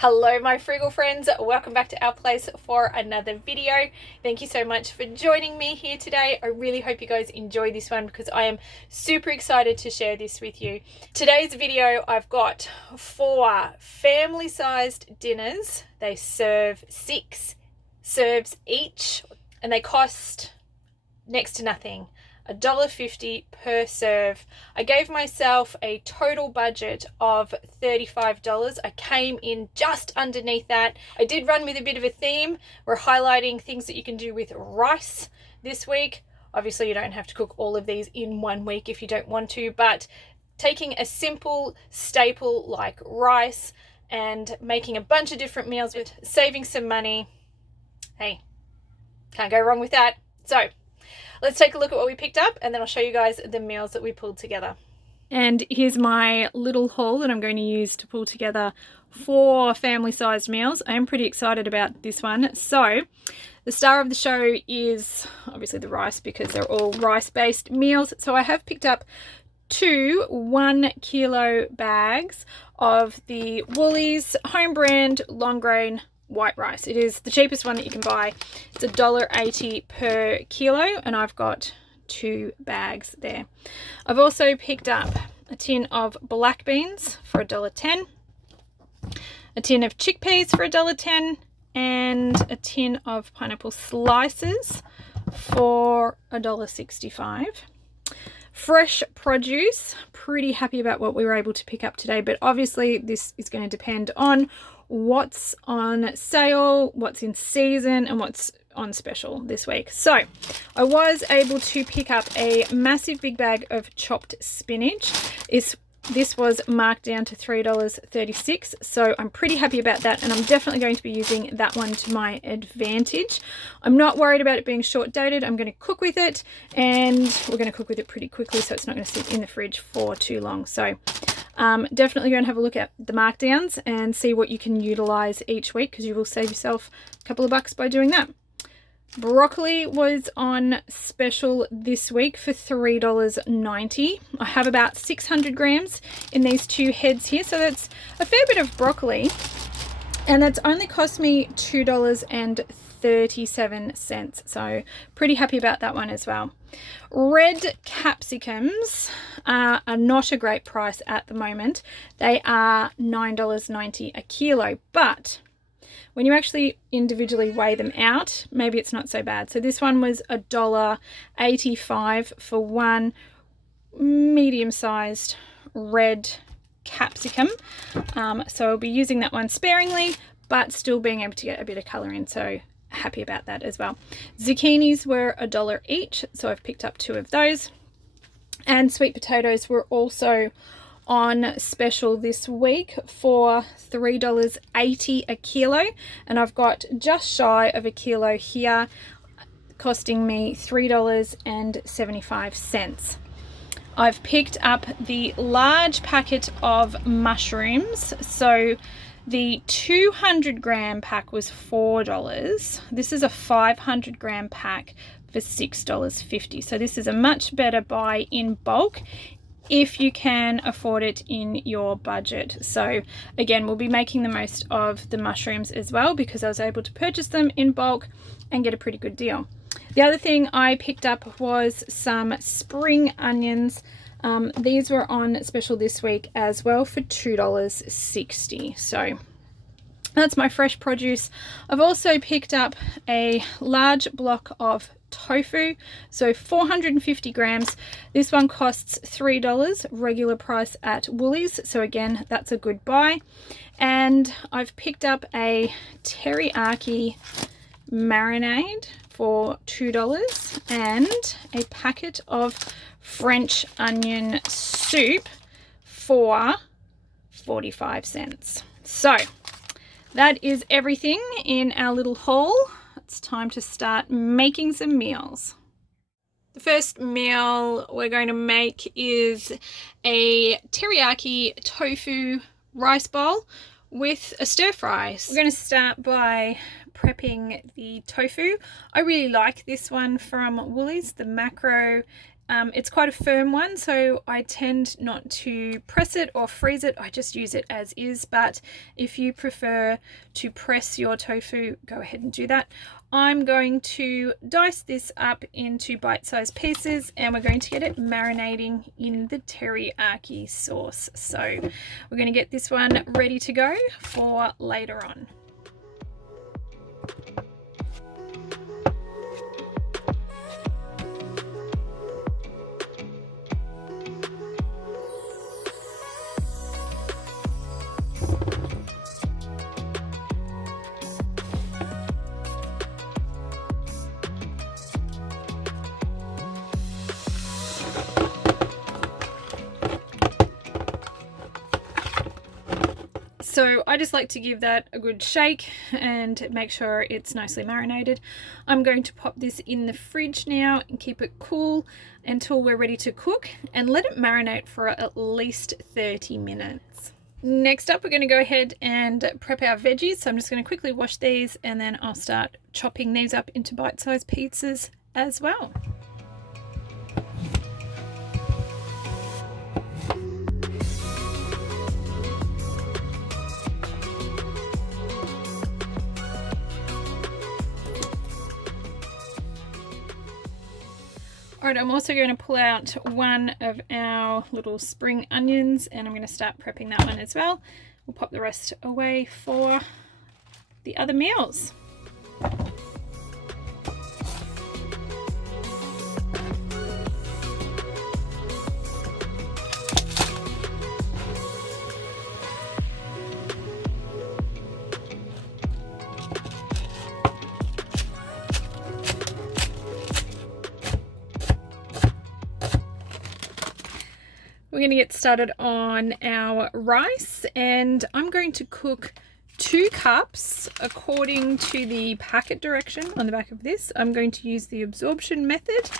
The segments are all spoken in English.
Hello my frugal friends, welcome back to our place for another video. Thank you so much for joining me here today. I really hope you guys enjoy this one because I am super excited to share this with you. Today's video I've got 4 family-sized dinners. They serve 6 serves each and they cost next to nothing. $1.50 per serve. I gave myself a total budget of $35. I came in just underneath that. I did run with a bit of a theme. We're highlighting things that you can do with rice this week. Obviously, you don't have to cook all of these in one week if you don't want to, but taking a simple staple like rice and making a bunch of different meals with saving some money. Hey, can't go wrong with that. So let's take a look at what we picked up and then I'll show you guys the meals that we pulled together. And here's my little haul that I'm going to use to pull together 4 family-sized meals. I am pretty excited about this one. So the star of the show is obviously the rice because they're all rice-based meals. So I have picked up 2 1-kilo bags of the Woolies home brand long grain white rice. It is the cheapest one that you can buy. It's $1.80 per kilo and I've got 2 bags there. I've also picked up a tin of black beans for $1.10, a tin of chickpeas for $1.10 and a tin of pineapple slices for $1.65. Fresh produce, pretty happy about what we were able to pick up today, but obviously this is going to depend on what's on sale, what's in season and what's on special this week. So I was able to pick up a massive big bag of chopped spinach. This was marked down to $3.36, so I'm pretty happy about that and I'm definitely going to be using that one to my advantage. I'm not worried about it being short dated. I'm going to cook with it and we're going to cook with it pretty quickly so it's not going to sit in the fridge for too long. So definitely go and have a look at the markdowns and see what you can utilize each week because you will save yourself a couple of bucks by doing that. Broccoli was on special this week for $3.90. I have about 600 grams in these 2 heads here, so that's a fair bit of broccoli and that's only cost me $2.37, so pretty happy about that one as well. Red capsicums are not a great price at the moment. They are $9.90 a kilo, but when you actually individually weigh them out, maybe it's not so bad. So this one was $1.85 for one medium-sized red capsicum. So I'll be using that one sparingly, but still being able to get a bit of colour in. So happy about that as well. Zucchinis were $1 each, so I've picked up 2 of those. And sweet potatoes were also on special this week for $3.80 a kilo, and I've got just shy of a kilo here costing me $3.75. I've picked up the large packet of mushrooms, so the 200 gram pack was $4. This is a 500 gram pack for $6.50, so this is a much better buy in bulk if you can afford it in your budget. So again, we'll be making the most of the mushrooms as well because I was able to purchase them in bulk and get a pretty good deal. The other thing I picked up was some spring onions. These were on special this week as well for $2.60. So that's my fresh produce. I've also picked up a large block of tofu, so 450 grams. This one costs $3, regular price at Woolies, so again that's a good buy. And I've picked up a teriyaki marinade for $2 and a packet of French onion soup for 45 cents. So that is everything in our little haul. It's time to start making some meals. The first meal we're going to make is a teriyaki tofu rice bowl with a stir fry. We're going to start by prepping the tofu. I really like this one from Woolies, the macro It's quite a firm one, so I tend not to press it or freeze it. I just use it as is, but if you prefer to press your tofu, go ahead and do that. I'm going to dice this up into bite-sized pieces, and we're going to get it marinating in the teriyaki sauce. So we're going to get this one ready to go for later on. So I just like to give that a good shake and make sure it's nicely marinated. I'm going to pop this in the fridge now and keep it cool until we're ready to cook, and let it marinate for at least 30 minutes. Next up, we're going to go ahead and prep our veggies. So I'm just going to quickly wash these, and then I'll start chopping these up into bite-sized pieces as well. Alright, I'm also going to pull out one of our little spring onions, and I'm going to start prepping that one as well. We'll pop the rest away for the other meals. We're going to get started on our rice, and I'm going to cook 2 cups according to the packet direction on the back of this. I'm going to use the absorption method,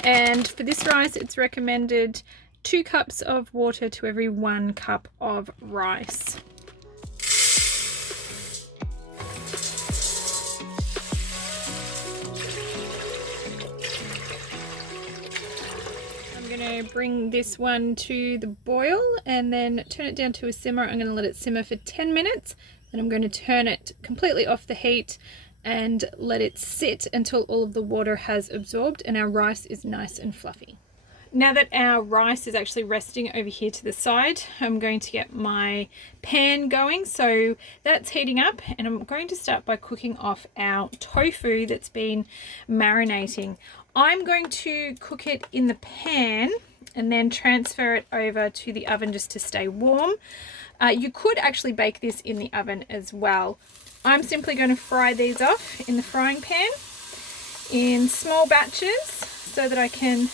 and for this rice it's recommended 2 cups of water to every 1 cup of rice. Bring this one to the boil and then turn it down to a simmer. I'm going to let it simmer for 10 minutes, and I'm going to turn it completely off the heat and let it sit until all of the water has absorbed and our rice is nice and fluffy. Now that our rice is actually resting over here to the side, I'm going to get my pan going. So that's heating up, and I'm going to start by cooking off our tofu that's been marinating. I'm going to cook it in the pan and then transfer it over to the oven just to stay warm. You could actually bake this in the oven as well. I'm simply going to fry these off in the frying pan in small batches so that I can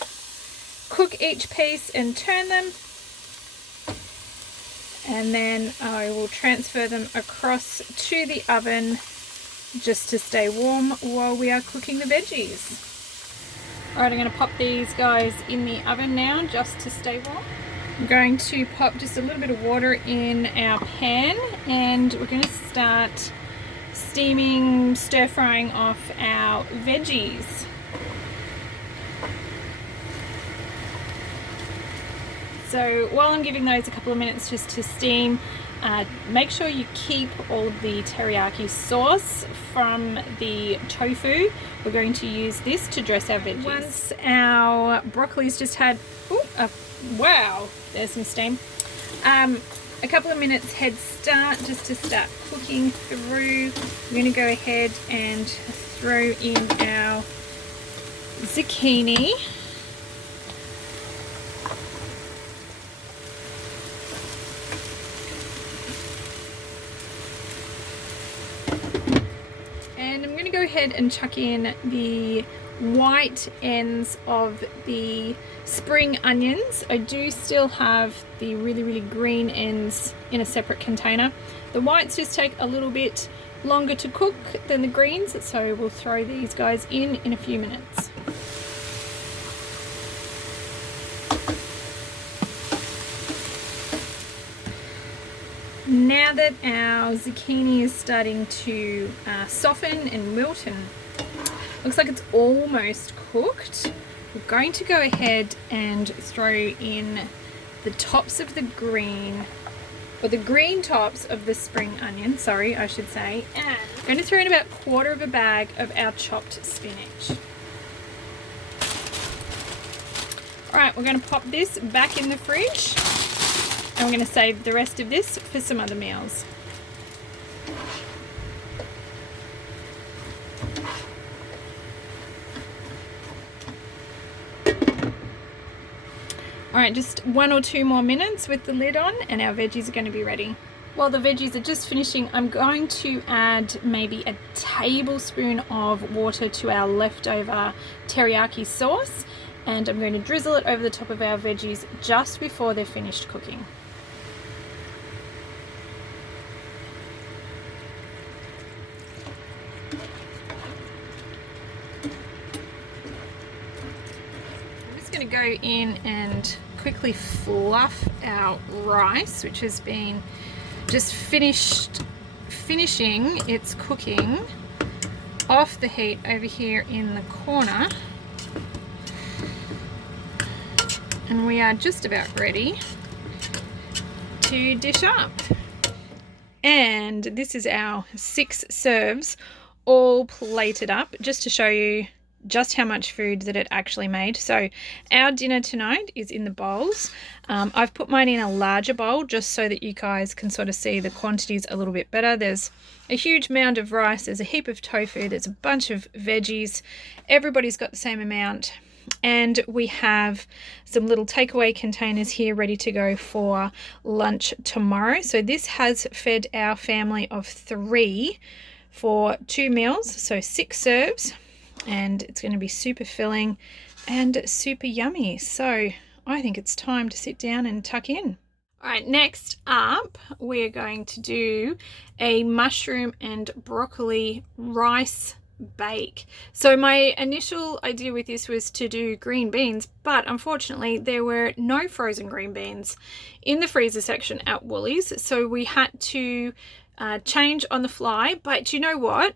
cook each piece and turn them, and then I will transfer them across to the oven just to stay warm while we are cooking the veggies. Alright, I'm going to pop these guys in the oven now just to stay warm. I'm going to pop just a little bit of water in our pan, and we're going to start steaming, stir frying off our veggies. So while I'm giving those a couple of minutes just to steam, make sure you keep all of the teriyaki sauce from the tofu. We're going to use this to dress our veggies. Once our broccoli's just had, wow, there's some steam. A couple of minutes head start just to start cooking through. We're going to go ahead and throw in our zucchini. And I'm going to go ahead and chuck in the white ends of the spring onions. I do still have the really green ends in a separate container. The whites just take a little bit longer to cook than the greens, so we'll throw these guys in a few minutes. Now that our zucchini is starting to soften and wilt and looks like it's almost cooked, we're going to go ahead and throw in the tops of the green, or the green tops of the spring onion, sorry, I should say. And I'm going to throw in about 1/4 of a bag of our chopped spinach. All right, we're going to pop this back in the fridge, and we're going to save the rest of this for some other meals. All right, just 1 or 2 more minutes with the lid on and our veggies are going to be ready. While the veggies are just finishing, I'm going to add maybe a tablespoon of water to our leftover teriyaki sauce, and I'm going to drizzle it over the top of our veggies just before they're finished cooking. Going to go in and quickly fluff our rice, which has been just finishing its cooking off the heat over here in the corner, and we are just about ready to dish up. And this is our 6 serves all plated up, just to show you just how much food that it actually made. So our dinner tonight is in the bowls. I've put mine in a larger bowl just so that you guys can sort of see the quantities a little bit better. There's a huge mound of rice, there's a heap of tofu, there's a bunch of veggies. Everybody's got the same amount. And we have some little takeaway containers here ready to go for lunch tomorrow. So this has fed our family of 3 for 2 meals, so 6 serves. And it's going to be super filling and super yummy. So I think it's time to sit down and tuck in. All right, next up, we're going to do a mushroom and broccoli rice bake. So my initial idea with this was to do green beans, but unfortunately there were no frozen green beans in the freezer section at Woolies. So we had to change on the fly. But you know what?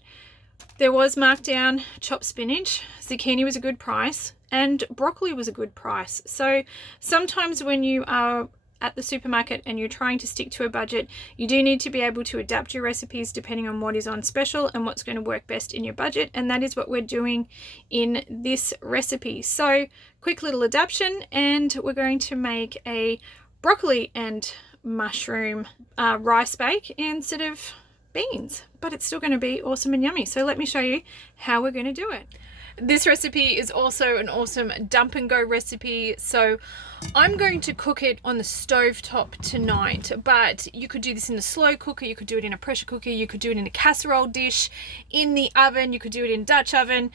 There was marked down chopped spinach, zucchini was a good price, and broccoli was a good price. So sometimes when you are at the supermarket and you're trying to stick to a budget, you do need to be able to adapt your recipes depending on what is on special and what's going to work best in your budget. And that is what we're doing in this recipe. So quick little adaptation, and we're going to make a broccoli and mushroom rice bake instead of beans, but it's still going to be awesome and yummy. So let me show you how we're going to do it. This recipe is also an awesome dump and go recipe. So I'm going to cook it on the stovetop tonight, but you could do this in a slow cooker, you could do it in a pressure cooker, you could do it in a casserole dish, in the oven, you could do it in Dutch oven,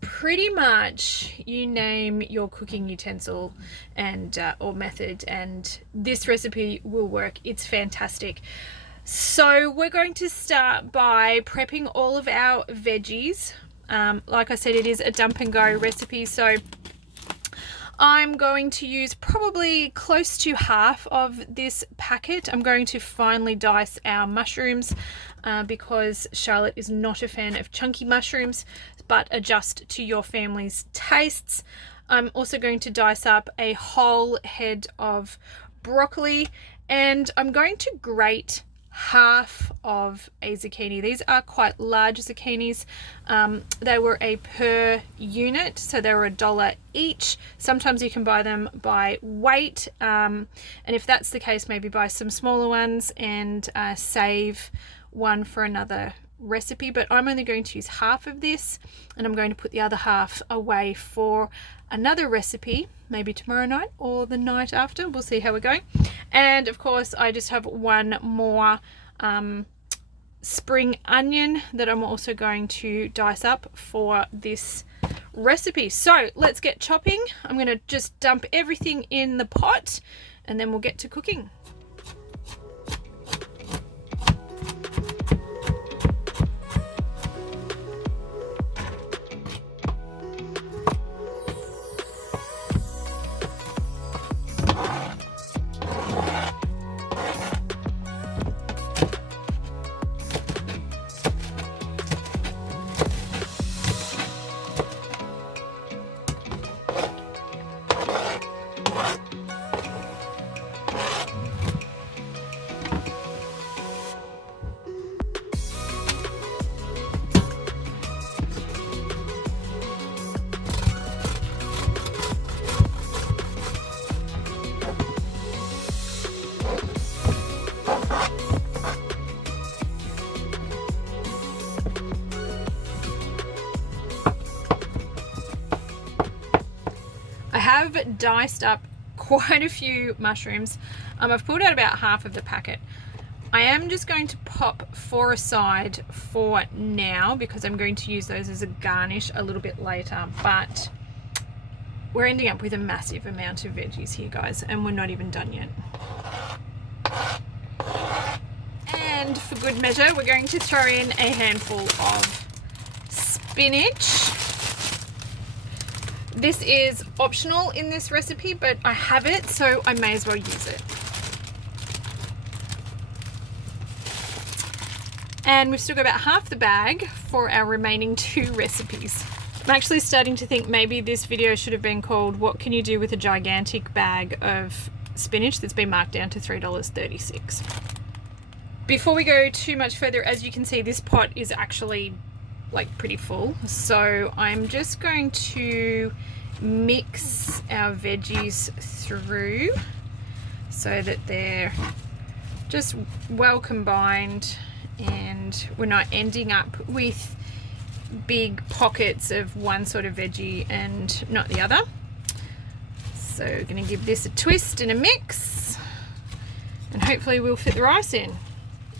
pretty much you name your cooking utensil and or method, and this recipe will work. It's fantastic. So we're going to start by prepping all of our veggies. Like I said, it is a dump and go recipe, so I'm going to use probably close to half of this packet. I'm going to finely dice our mushrooms because Charlotte is not a fan of chunky mushrooms, but adjust to your family's tastes. I'm also going to dice up a whole head of broccoli, and I'm going to grate half of a zucchini. These are quite large zucchinis. They were a per unit, so they were $1 each. Sometimes you can buy them by weight, and if that's the case, maybe buy some smaller ones and save one for another recipe. But I'm only going to use half of this, and I'm going to put the other half away for another recipe, maybe tomorrow night or the night after. We'll see how we're going. And of course I just have one more spring onion that I'm also going to dice up for this recipe. So let's get chopping. I'm going to just dump everything in the pot and then we'll get to cooking. have diced up quite a few mushrooms. I've pulled out about half of the packet. I am just going to pop 4 aside for now because I'm going to use those as a garnish a little bit later, but we're ending up with a massive amount of veggies here, guys, and we're not even done yet. And for good measure, we're going to throw in a handful of spinach. This is optional in this recipe, but I have it, so I may as well use it. And we've still got about half the bag for our remaining 2 recipes. I'm actually starting to think maybe this video should have been called "What can you do with a gigantic bag of spinach that's been marked down to $3.36. Before we go too much further, as you can see, this pot is actually like pretty full. So I'm just going to mix our veggies through so that they're just well combined and we're not ending up with big pockets of one sort of veggie and not the other. So we're going to give this a twist and a mix and hopefully we'll fit the rice in.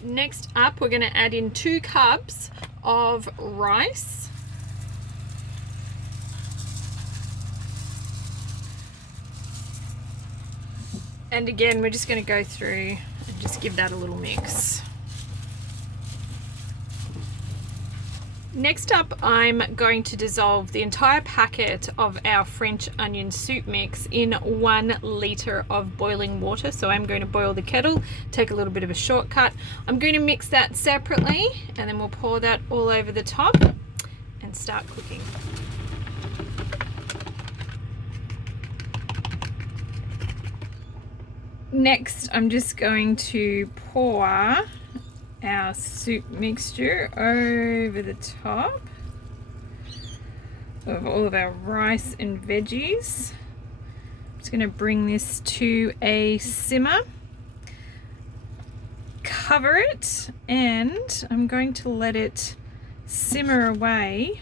Next up, we're going to add in 2 cups of rice. And again, we're just going to go through and just give that a little mix. Next up, I'm going to dissolve the entire packet of our French onion soup mix in 1 litre of boiling water. So I'm going to boil the kettle, take a little bit of a shortcut. I'm going to mix that separately and then we'll pour that all over the top and start cooking. Next, I'm just going to pour our soup mixture over the top of all of our rice and veggies. I'm just going to bring this to a simmer, cover it, and I'm going to let it simmer away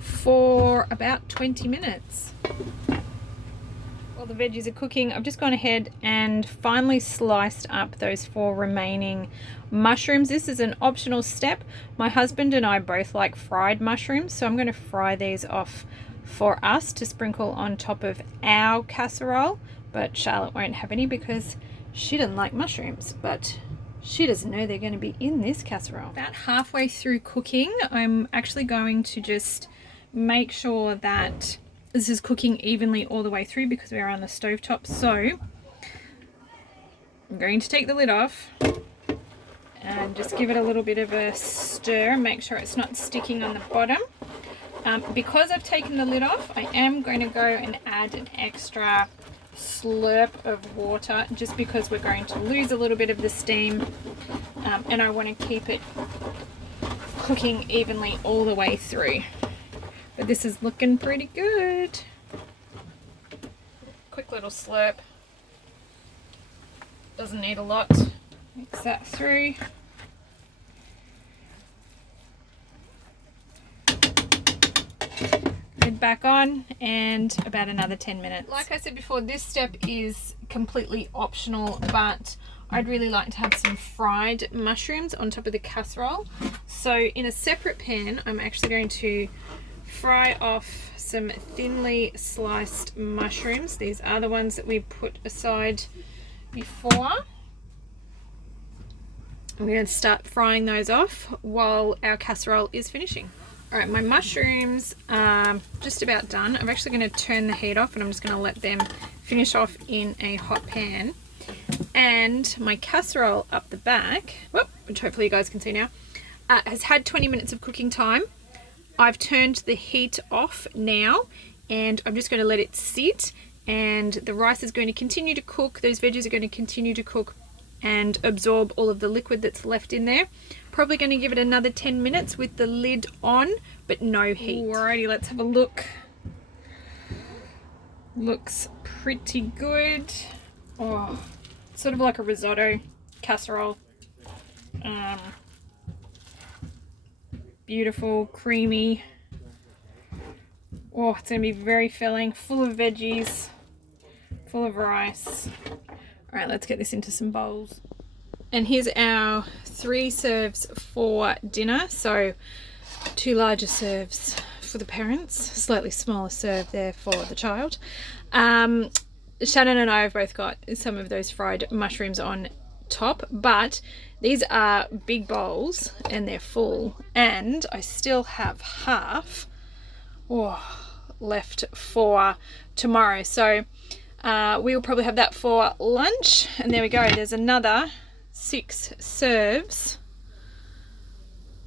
for about 20 minutes. While the veggies are cooking, I've just gone ahead and finally sliced up those 4 remaining mushrooms. This is an optional step. My husband and I both like fried mushrooms, so I'm going to fry these off for us to sprinkle on top of our casserole, but Charlotte won't have any because she doesn't like mushrooms, but she doesn't know they're going to be in this casserole. About halfway through cooking, I'm actually going to just make sure that this is cooking evenly all the way through because we're on the stovetop. So I'm going to take the lid off and just give it a little bit of a stir, make sure it's not sticking on the bottom. Because I've taken the lid off, I am going to go and add an extra slurp of water just because we're going to lose a little bit of the steam, and I want to keep it cooking evenly all the way through. But this is looking pretty good. Quick little slurp. Doesn't need a lot. Mix that through. Lid back on, and about another 10 minutes. Like I said before, this step is completely optional, but I'd really like to have some fried mushrooms on top of the casserole. So in a separate pan, I'm actually going to fry off some thinly sliced mushrooms. These are the ones that we put aside before. I'm going to start frying those off while our casserole is finishing. Alright, my mushrooms are just about done. I'm actually going to turn the heat off and I'm just going to let them finish off in a hot pan. And my casserole up the back, which hopefully you guys can see now, has had 20 minutes of cooking time. I've turned the heat off now and I'm just going to let it sit, and the rice is going to continue to cook, those veggies are going to continue to cook and absorb all of the liquid that's left in there. Probably going to give it another 10 minutes with the lid on, but no heat. Alrighty, let's have a look. Looks pretty good. Oh, sort of like a risotto casserole. Beautiful, creamy, Oh, it's going to be very filling, full of veggies, full of rice. All right, let's get this into some bowls. And here's our 3 serves for dinner. So 2 larger serves for the parents, slightly smaller serve there for the child. Shannon and I have both got some of those fried mushrooms on top, but these are big bowls and they're full, and I still have half left for tomorrow. So we will probably have that for lunch. And there we go, there's another 6 serves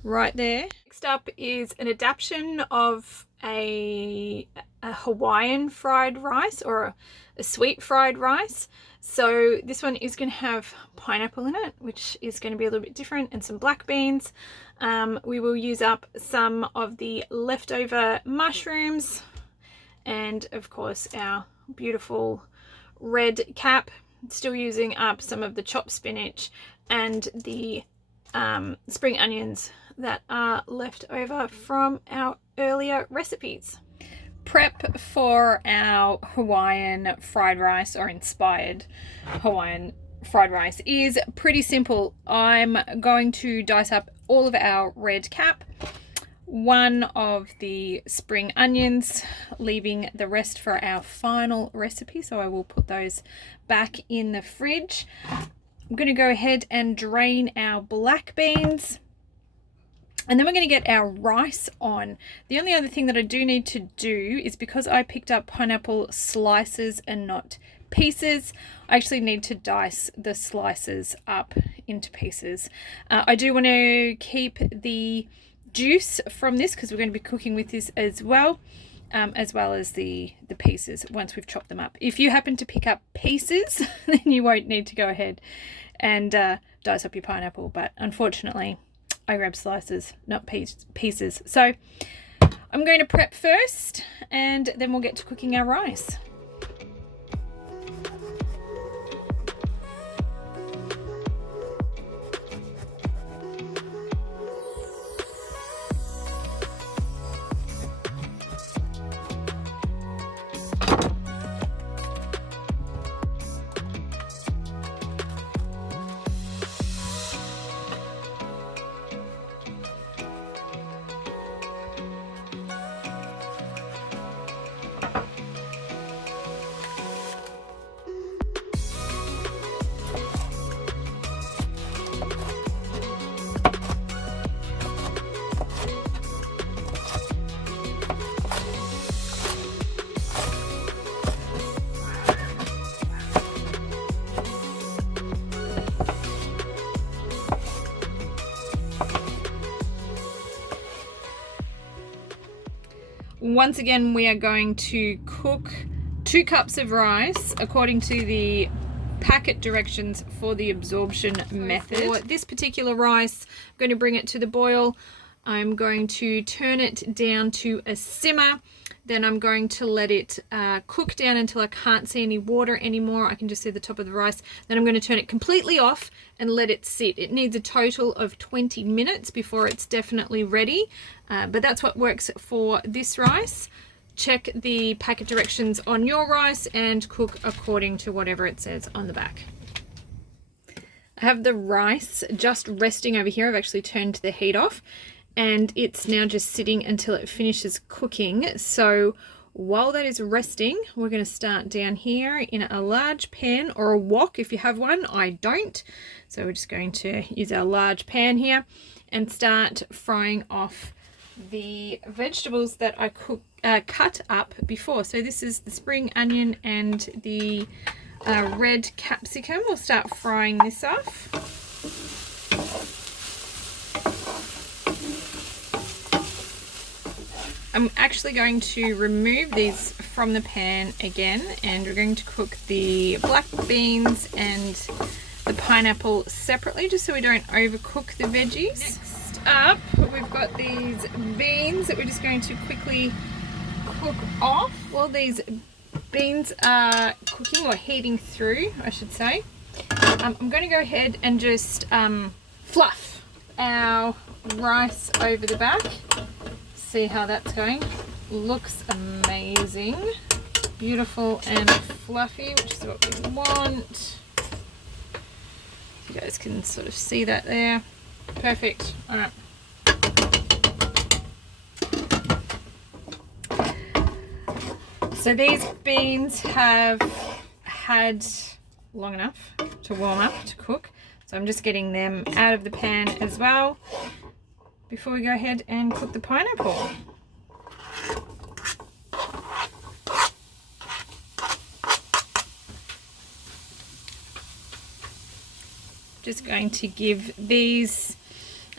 right there. Next up is an adaptation of a Hawaiian fried rice, or a sweet fried rice. So this one is going to have pineapple in it, which is going to be a little bit different, and some black beans. We will use up some of the leftover mushrooms, and of course our beautiful red cap. Still using up some of the chopped spinach and the spring onions that are left over from our earlier recipes. Prep for our Hawaiian fried rice, or inspired Hawaiian fried rice, is pretty simple. I'm going to dice up all of our red cap, 1 of the spring onions, leaving the rest for our final recipe. So I will put those back in the fridge. I'm going to go ahead and drain our black beans, and then we're going to get our rice on. The only other thing that I do need to do is, because I picked up pineapple slices and not pieces, I actually need to dice the slices up into pieces. I do want to keep the juice from this, because we're going to be cooking with this as well as the pieces once we've chopped them up. If you happen to pick up pieces, then you won't need to go ahead and dice up your pineapple, but unfortunately I grab slices, not pieces. So I'm going to prep first, and then we'll get to cooking our rice. Once again, we are going to cook 2 cups of rice according to the packet directions for the absorption method. For this particular rice, I'm going to bring it to the boil. I'm going to turn it down to a simmer. Then I'm going to let it cook down until I can't see any water anymore. I can just see the top of the rice. Then I'm going to turn it completely off and let it sit. It needs a total of 20 minutes before it's definitely ready. But that's what works for this rice. Check the packet directions on your rice and cook according to whatever it says on the back. I have the rice just resting over here. I've actually turned the heat off, and it's now just sitting until it finishes cooking. So while that is resting, we're going to start down here in a large pan, or a wok if you have one. I don't. So we're just going to use our large pan here and start frying off the vegetables that I cut up before. So this is the spring onion and the red capsicum. We'll start frying this off. I'm actually going to remove these from the pan again, and we're going to cook the black beans and the pineapple separately, just so we don't overcook the veggies. Next up, we've got these beans that we're just going to quickly cook off. While these beans are cooking, or heating through, I should say, I'm going to go ahead and just fluff our rice over the back. See how that's going. looks amazing. Beautiful and fluffy, which is what we want. You guys can sort of see that there. Perfect. All right. So these beans have had long enough to warm up, to cook. So I'm just getting them out of the pan as well before we go ahead and cook the pineapple. Just going to give these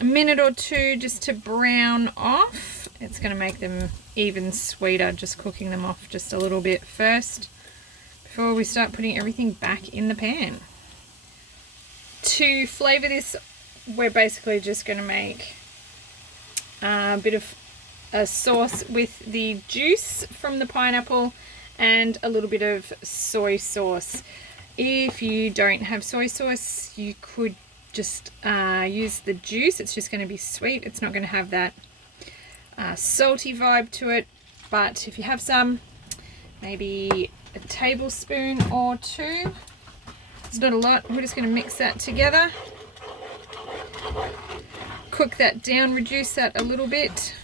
a minute or two just to brown off. It's going to make them even sweeter, just cooking them off just a little bit first before we start putting everything back in the pan. To flavour this, we're basically just going to make a bit of a sauce with the juice from the pineapple and a little bit of soy sauce. If you don't have soy sauce, you could just use the juice. It's just going to be sweet. It's not going to have that salty vibe to it. But if you have some, maybe a tablespoon or two. It's not a lot. We're just going to mix that together. Cook that down, reduce that a little bit.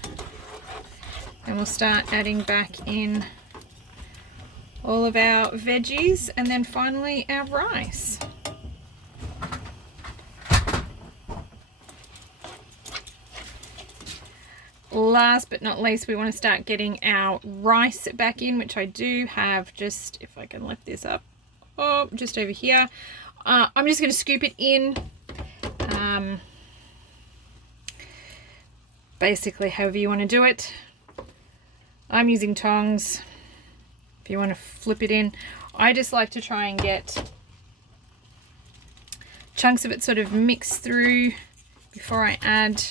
And we'll start adding back in all of our veggies, and then finally our rice. Last but not least, we want to start getting our rice back in, which I do have. Just, if I can lift this up, oh, just over here. I'm just going to scoop it in. Basically, however you want to do it. I'm using tongs. If you want to flip it in, I just like to try and get chunks of it sort of mixed through before I add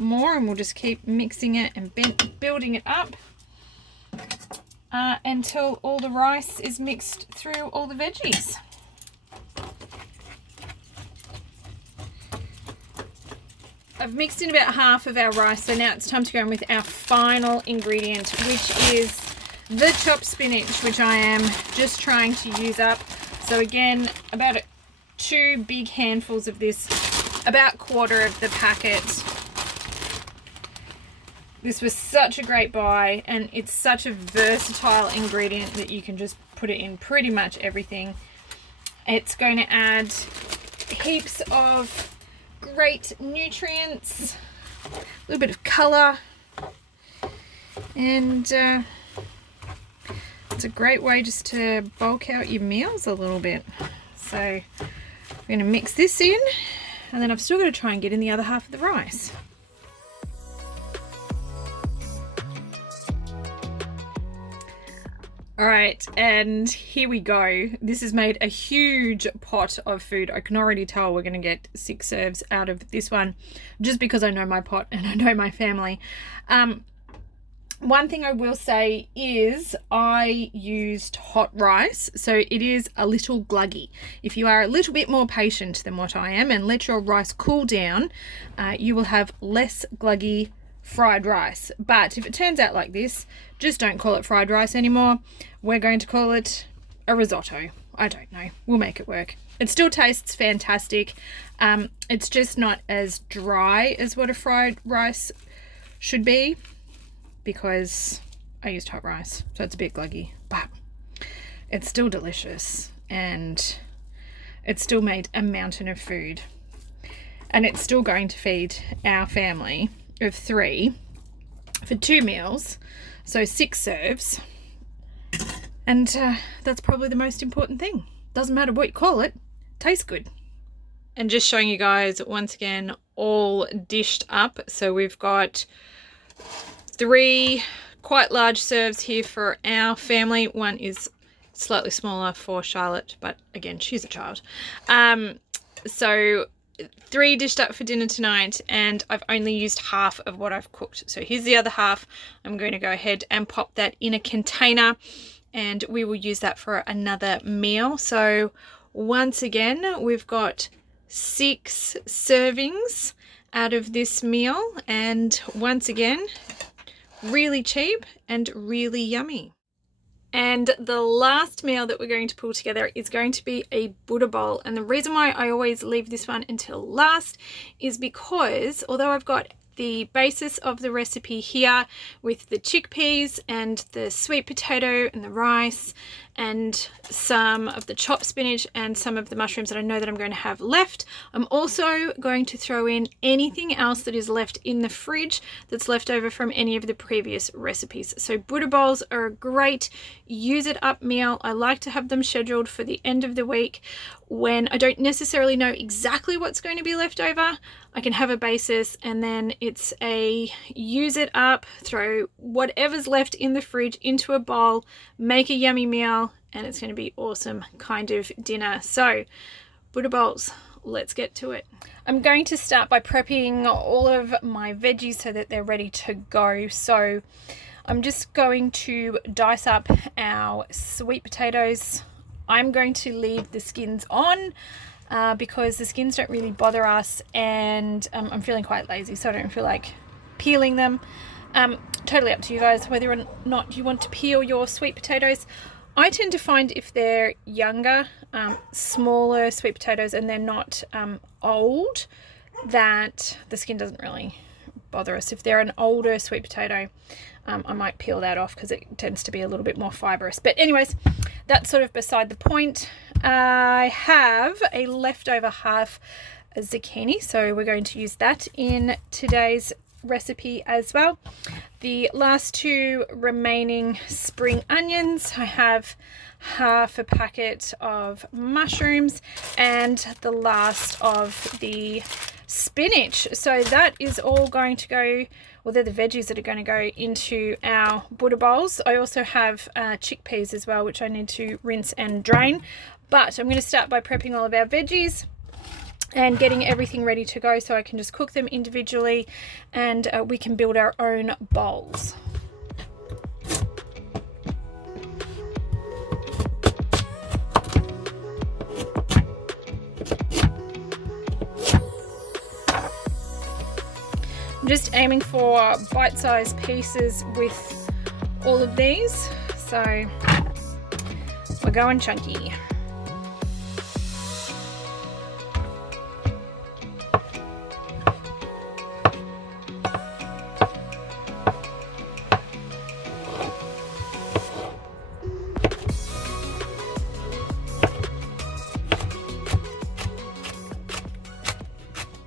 more, and we'll just keep mixing it and building it up until all the rice is mixed through all the veggies. I've mixed in about half of our rice, so now it's time to go in with our final ingredient, which is the chopped spinach, which I am just trying to use up. So again, about 2 big handfuls of this, about 1/4 of the packet. This was such a great buy, and it's such a versatile ingredient that you can just put it in pretty much everything. It's going to add heaps of great nutrients, a little bit of colour, and it's a great way just to bulk out your meals a little bit. So we're going to mix this in, and then I've still got to try and get in the other half of the rice. All right, and here we go. This has made a huge pot of food. I can already tell we're going to get 6 serves out of this one, just because I know my pot and I know my family. One thing I will say is I used hot rice, so it is a little gluggy. If you are a little bit more patient than what I am and let your rice cool down, you will have less gluggy fried rice. But if it turns out like this, just don't call it fried rice anymore. We're going to call it a risotto. I don't know. We'll make it work. It still tastes fantastic. It's just not as dry as what a fried rice should be, because I used hot rice, so it's a bit gluggy, but it's still delicious, and it's still made a mountain of food, and it's still going to feed our family of 3 for 2 meals, so 6 serves, and that's probably the most important thing. Doesn't matter what you call it, tastes good. And just showing you guys once again, all dished up. So we've got 3 quite large serves here for our family. One is slightly smaller for Charlotte, but again, she's a child. So 3 dished up for dinner tonight, and I've only used half of what I've cooked. So here's the other half. I'm going to go ahead and pop that in a container, and we will use that for another meal. So once again, we've got 6 servings out of this meal, and once again, really cheap and really yummy. And the last meal that we're going to pull together is going to be a Buddha bowl. And the reason why I always leave this one until last is because although I've got the basis of the recipe here with the chickpeas and the sweet potato and the rice and some of the chopped spinach and some of the mushrooms that I know that I'm going to have left, I'm also going to throw in anything else that is left in the fridge that's left over from any of the previous recipes. So Buddha bowls are a great use it up meal. I like to have them scheduled for the end of the week when I don't necessarily know exactly what's going to be left over. I can have a basis and then it's a use it up, throw whatever's left in the fridge into a bowl, make a yummy meal, and it's going to be awesome kind of dinner. So Buddha bowls, let's get to it. I'm going to start by prepping all of my veggies so that they're ready to go. So I'm just going to dice up our sweet potatoes. I'm going to leave the skins on because the skins don't really bother us, and I'm feeling quite lazy, so I don't feel like peeling them. Totally up to you guys whether or not you want to peel your sweet potatoes. I tend to find if they're younger, smaller sweet potatoes and they're not old, that the skin doesn't really bother us. If they're an older sweet potato, I might peel that off because it tends to be a little bit more fibrous. But anyways, that's sort of beside the point. I have a leftover half a zucchini, so we're going to use that in today's recipe as well. The last two remaining spring onions, I have half a packet of mushrooms and the last of the spinach. So that is all going to go, well, they're the veggies that are going to go into our Buddha bowls. I also have chickpeas as well, which I need to rinse and drain. But I'm going to start by prepping all of our veggies and getting everything ready to go so I can just cook them individually and we can build our own bowls. I'm just aiming for bite-sized pieces with all of these, so we're going chunky.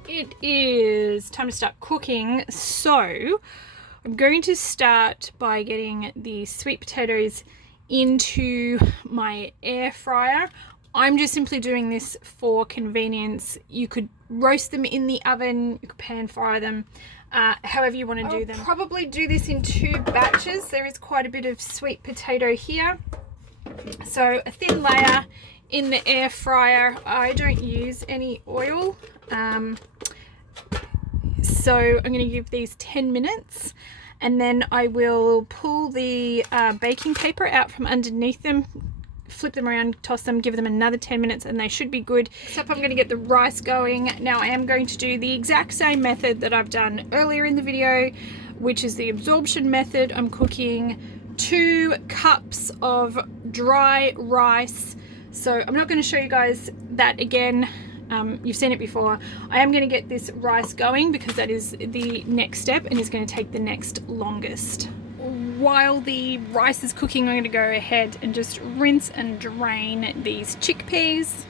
It is time to start cooking, so I'm going to start by getting the sweet potatoes into my air fryer. I'm just simply doing this for convenience. You could roast them in the oven, you could pan fry them, however you want to do them. I'll probably do this in 2 batches. There is quite a bit of sweet potato here, so a thin layer in the air fryer. I don't use any oil. So I'm going to give these 10 minutes and then I will pull the baking paper out from underneath them, flip them around, toss them, give them another 10 minutes and they should be good. Except I'm going to get the rice going. Now I am going to do the exact same method that I've done earlier in the video, which is the absorption method. I'm cooking 2 cups of dry rice. So I'm not going to show you guys that again. You've seen it before. I am going to get this rice going because that is the next step and is going to take the next longest. While the rice is cooking, I'm going to go ahead and just rinse and drain these chickpeas.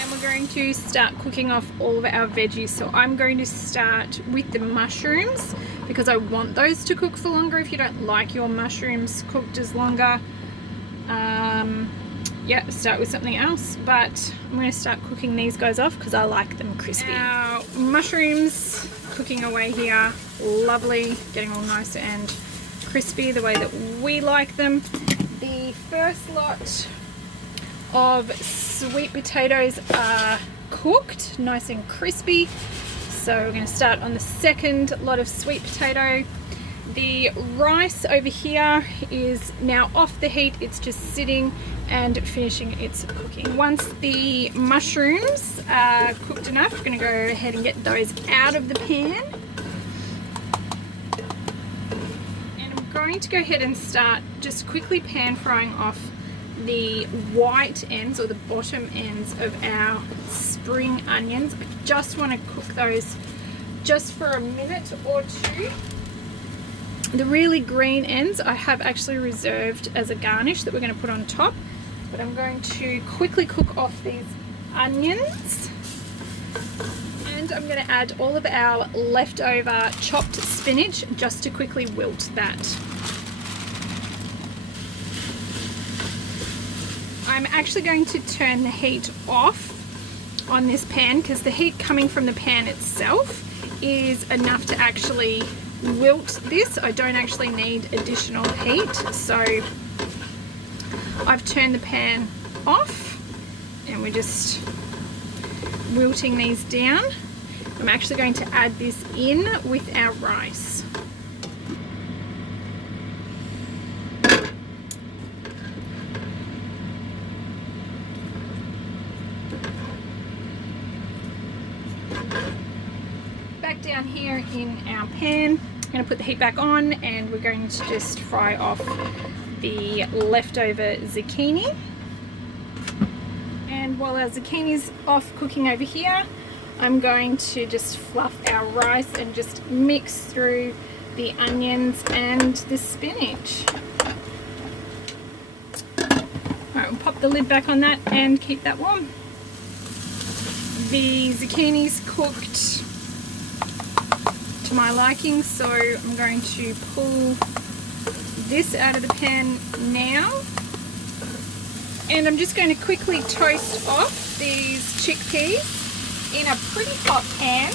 And we're going to start cooking off all of our veggies. So I'm going to start with the mushrooms because I want those to cook for longer. If you don't like your mushrooms cooked as longer, yeah, start with something else. But I'm going to start cooking these guys off because I like them crispy. Our mushrooms cooking away here, lovely, getting all nice and crispy the way that we like them. The first lot of sweet potatoes are cooked, nice and crispy. So we're going to start on the second lot of sweet potato. The rice over here is now off the heat. It's just sitting and finishing its cooking. Once the mushrooms are cooked enough, we're going to go ahead and get those out of the pan. And I'm going to go ahead and start just quickly pan frying off the white ends, or the bottom ends, of our spring onions. I just want to cook those just for a minute or two. The really green ends I have actually reserved as a garnish that we're going to put on top, but I'm going to quickly cook off these onions, and I'm going to add all of our leftover chopped spinach just to quickly wilt that. I'm actually going to turn the heat off on this pan because the heat coming from the pan itself is enough to actually wilt this. I don't actually need additional heat, so I've turned the pan off and we're just wilting these down. I'm actually going to add this in with our rice. Back down here in our pan, I'm going to put the heat back on and we're going to just fry off the leftover zucchini. And while our zucchini's off cooking over here, I'm going to just fluff our rice and just mix through the onions and the spinach. Alright, we'll pop the lid back on that and keep that warm. The zucchini's cooked to my liking, so I'm going to pull this out of the pan now, and I'm just going to quickly toast off these chickpeas in a pretty hot pan.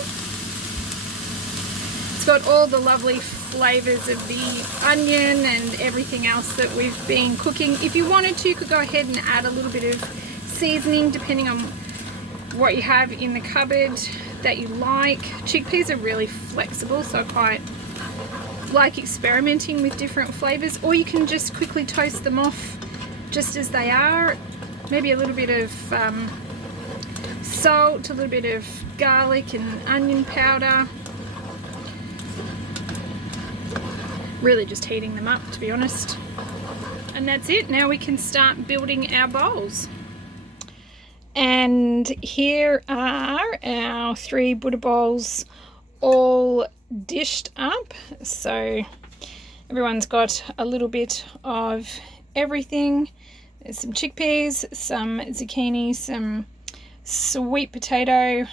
It's got all the lovely flavors of the onion and everything else that we've been cooking. If you wanted to, you could go ahead and add a little bit of seasoning depending on what you have in the cupboard that you like. Chickpeas are really flexible, so I quite like experimenting with different flavors, or you can just quickly toast them off just as they are. Maybe a little bit of salt, a little bit of garlic and onion powder. Really just heating them up, to be honest. And that's it. Now we can start building our bowls. And here are our 3 Buddha bowls all dished up. So everyone's got a little bit of everything. There's some chickpeas, some zucchini, some sweet potato,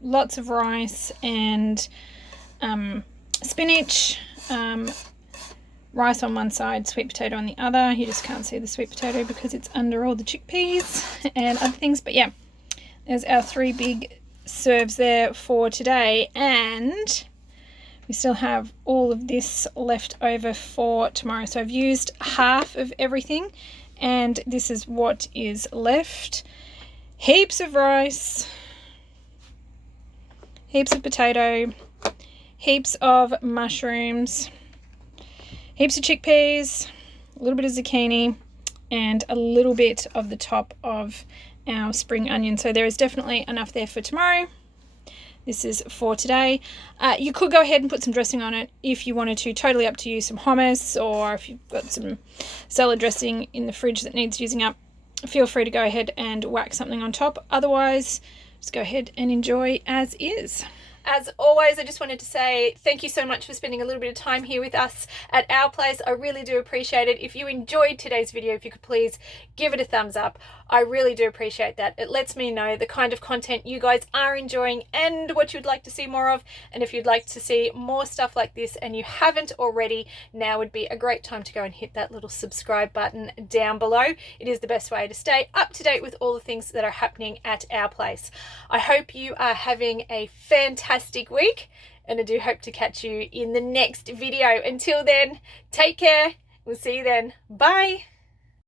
lots of rice and spinach, rice on one side, sweet potato on the other. You just can't see the sweet potato because it's under all the chickpeas and other things. But yeah, there's our 3 big serves there for today, and we still have all of this left over for tomorrow. So I've used half of everything, and this is what is left. Heaps of rice, heaps of potato, heaps of mushrooms, heaps of chickpeas, a little bit of zucchini, and a little bit of the top of our spring onion. So there is definitely enough there for tomorrow. This is for today. You could go ahead and put some dressing on it if you wanted to, totally up to you, some hummus, or if you've got some salad dressing in the fridge that needs using up, feel free to go ahead and whack something on top. Otherwise, just go ahead and enjoy as is. As always, I just wanted to say thank you so much for spending a little bit of time here with us at our place. I really do appreciate it. If you enjoyed today's video, if you could please give it a thumbs up. I really do appreciate that. It lets me know the kind of content you guys are enjoying and what you'd like to see more of. And if you'd like to see more stuff like this and you haven't already, now would be a great time to go and hit that little subscribe button down below. It is the best way to stay up to date with all the things that are happening at our place. I hope you are having a fantastic week, and I do hope to catch you in the next video. Until then, take care. We'll see you then. Bye.